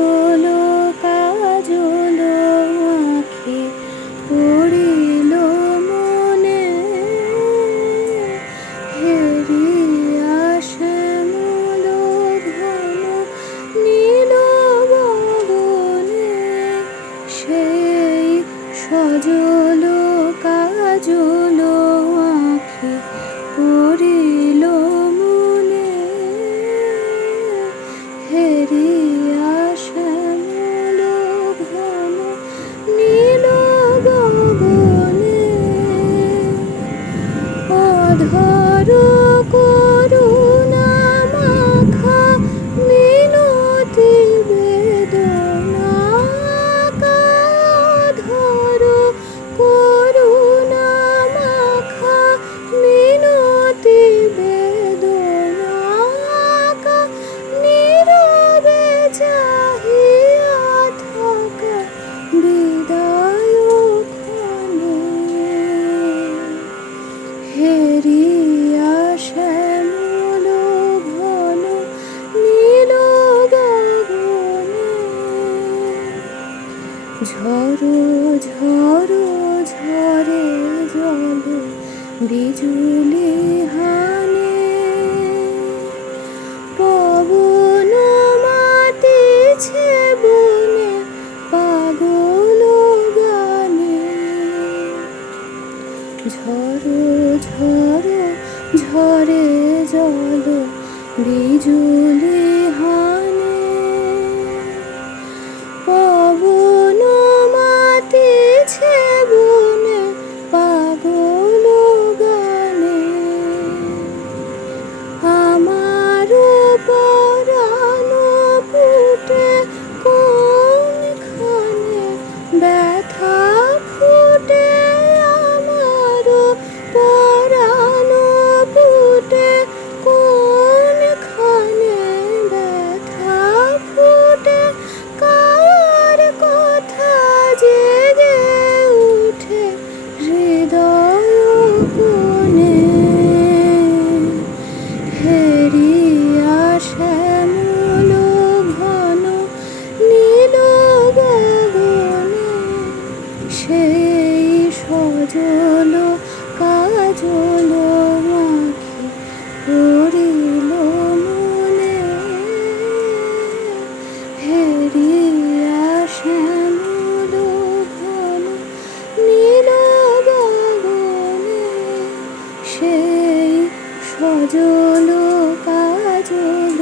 সজল কাজল আঁখি পড়িল মনে, হেরিয়া শ্যামল ঘন নীল গগনে, সেই সজল কাজল আঁখি পড়িল মনে, হেরিয়া শ্যামল ঘন নীল গগনে। অধর করুণা মাখা মিনতি বেদনা, অধর করুণা মাখা মিনতি বেদনা, নীরবে চাহিয়া থাকা বিদায় ক্ষণে, হেরিয়া শ্যামল ঘন নীল গগনে। ঝড়ো ঝড়ো ঝরে জল বিজুলি হানে, পবন মাতিছে বনে পাগল গানে। ঝড়ো ঝড়ো ঝরে জল বিজুলি হানে, পবন মাতিছে বনে পাগল গানে। আমার পরাণ ফুটে কোনখানে ব্যথা ফুটে, আমার পরাণ ফুটে কোনখানে ব্যথা ফুটে, কার কথা জেগে উঠে হৃদয় কোণে, হেরিয়া শ্যামল ঘন নীল গগনে, সেই সজল কাজল আঁখি পড়িল মনে, হেরিয়া শ্যামল ঘন নীল গগনে, সেই সজল কাজল